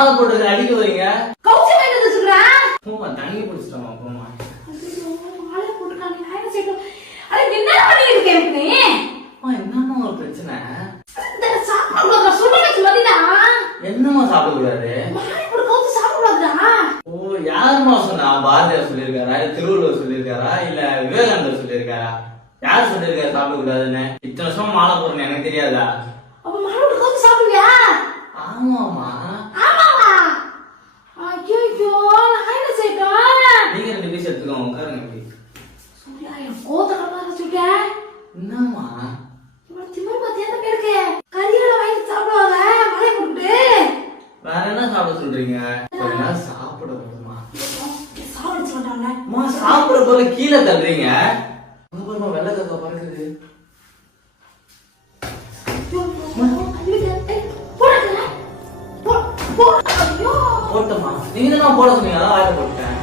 மாலை போட்டு அடிக்க வரீங்க? கவுச்சி வாங்கிட்டு வச்சுக்கிறேன். போமா தண்ணி குடிச்சிட்டோமா போமா. மாலை போட்டுக்காங்க நான் என்ன செய்யணும்? அட என்ன பண்ணிருக்க நீ? என்னம்மா ஒரு பிரச்சனை? சாப்பிடக்கூடாது சொல்லுங்க மதினா. என்னம்மா சாப்பிடக்கூடாது? மாலை போட்டு கவுச்சி சாப்பிடக்கூடாதுடா. ஓ யாரும்மா சொன்னா? பாரதியார் சொல்லியிருக்காரா, இல்ல திருவள்ளுவர் சொல்லியிருக்காரா, இல்ல விவேகானந்தர் சொல்லியிருக்காரா? யார் சொல்லியிருக்காரு சாப்பிடக்கூடாதுன்னு? இத்தனை வருஷமா மாலை போடுறேன்னு எனக்கு தெரியாதா? அப்ப மாலை போட்டு கவுச்சி சாப்பிடுவியா? ஆமாமா. ஆமாவா? ஐயோ நான் என்ன செய்யணும்? நீங்க 2 பீஸ் எடுத்துக்கோங்க, உட்காருங்க இப்படி. சூர்யா என் கோத்தரமா சொல்லிட்டேன். என்னம்மா? இவன் திமிர் பத்தி என்ன பேருக்கு? கறியோட வாங்கி சாப்பிடுவாங்க மாலை போட்டு. வேற என்ன சாப்பிட சொல்றீங்க? கொஞ்ச நேரம் சாப்பிட விடுமா? சாப்பிட சொல்றாங்க. அம்மா சாப்பிட போல கீழே தள்ளுறீங்க. அப்புறமா வெள்ளை கக்கா பறக்குது. போட்டமா? நீங்க தான் போட சொன்னீங்க, அதான் வாயில போட்டேன்.